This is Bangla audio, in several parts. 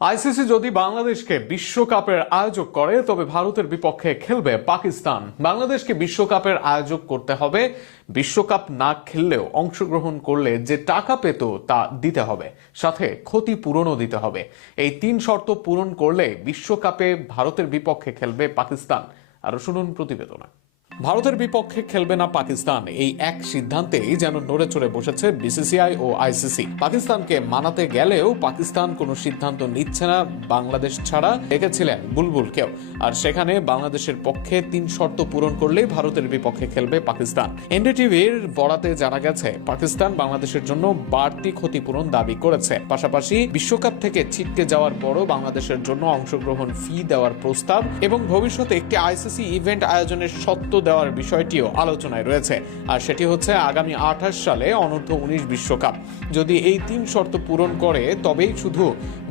আইসিসি যদি বাংলাদেশকে বিশ্বকাপের আয়োজক করে তবে ভারতের বিপক্ষে খেলবে পাকিস্তান। বাংলাদেশকে বিশ্বকাপের আয়োজক করতে হবে। বিশ্বকাপ না খেললেও অংশগ্রহণ করলে যে টাকা পেত তা দিতে হবে, সাথে ক্ষতিপূরণও দিতে হবে। এই তিন শর্ত পূরণ করলে বিশ্বকাপে ভারতের বিপক্ষে খেলবে পাকিস্তান। আরো শুনুন প্রতিবেদনে। ভারতের বিপক্ষে খেলবে না পাকিস্তান, এই এক সিদ্ধান্তেই যেন নড়ে চড়ে বসেছে বিসিসিআই ও আইসিসি। পাকিস্তানকে মানাতে গেলেও পাকিস্তান কোনো সিদ্ধান্ত নিচ্ছে না বাংলাদেশ ছাড়া, ডেকেছিলেন বুলবুলকেও। আর সেখানে বাংলাদেশের পক্ষে তিন শর্ত পূরণ করলেই ভারতের বিপক্ষে খেলবে পাকিস্তান। এনডিটিভির বরাতে জানা গেছে পাকিস্তান বাংলাদেশের জন্য বাড়তি ক্ষতিপূরণ দাবি করেছে। পাশাপাশি বিশ্বকাপ থেকে ছিটকে যাওয়ার পরও বাংলাদেশের জন্য অংশগ্রহণ ফি দেওয়ার প্রস্তাব এবং ভবিষ্যতে একটি আইসিসি ইভেন্ট আয়োজনের সত্ত্ব দেওয়ার বিষয়টিও আলোচনায় রয়েছে। আর সেটি হচ্ছে আগামী 28 সালে অনূর্ধ্ব 19 বিশ্বকাপ। যদি এই তিন শর্ত পূরণ করে তবেই শুধু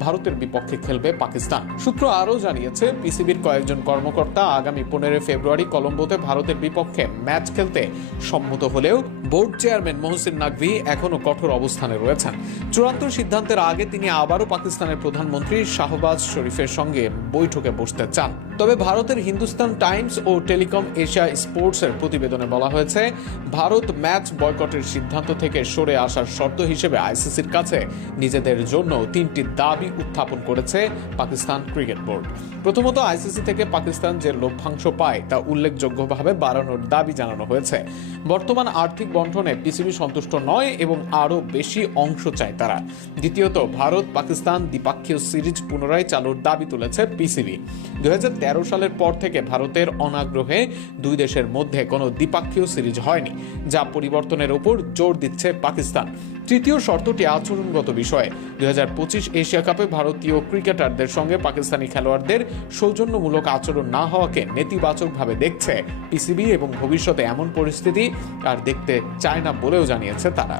ভারতের বিপক্ষে খেলবে পাকিস্তান। সূত্র আরও জানিয়েছে পিসিবির কয়েকজন কর্মকর্তা আগামী 15 ফেব্রুয়ারি কলম্বোতে ভারতের বিপক্ষে ম্যাচ খেলতে সম্মত হলেও বোর্ড চেয়ারম্যান মহসিন নাকভি এখনো কঠোর অবস্থানে রয়েছেন। চূড়ান্ত সিদ্ধান্তের আগে তিনি আবারও পাকিস্তানের প্রধানমন্ত্রী শাহবাজ শরীফের সঙ্গে বৈঠকে বসতে চান। তবে ভারতের হিন্দুস্তান টাইমস ও টেলিকম এশিয়া স্পোর্টসের প্রতিবেদনে বলা হয়েছে ভারত ম্যাচ বয়কটের সিদ্ধান্ত থেকে সরে আসার শর্ত হিসেবে আইসিসির কাছে নিজেদের জন্য তিনটি দাবি উত্থাপন করেছে পাকিস্তান ক্রিকেট বোর্ড। প্রথমত, আইসিসি থেকে পাকিস্তান যে লভ্যাংশ পায় তা উল্লেখযোগ্যভাবে বাড়ানোর দাবি জানানো হয়েছে। বর্তমান আর্থিক বন্টনে পিসিবি সন্তুষ্ট নয় এবং আরও বেশি অংশ চায় তারা। দ্বিতীয়ত, ভারত পাকিস্তান দ্বিপাক্ষীয় সিরিজ পুনরায় চালুর দাবি তুলেছে পিসিবি। 2013 সালের পর থেকে ভারতের অনাগ্রহে দুই দেশের মধ্যে কোনো দ্বিপাক্ষীয় সিরিজ হয়নি, যা পরিবর্তনের উপর জোর দিচ্ছে পাকিস্তান। তৃতীয় শর্তটি আচরণগত বিষয়ে। 2025 এশিয়া কাপে ভারতীয় ক্রিকেটারদের সঙ্গে পাকিস্তানি খেলোয়াড়দের সৌজন্যমূলক আচরণ না হওয়াকে নেতিবাচকভাবে দেখছে পিসিবি এবং ভবিষ্যতে এমন পরিস্থিতি আর দেখতে চায় না বলেও জানিয়েছে তারা।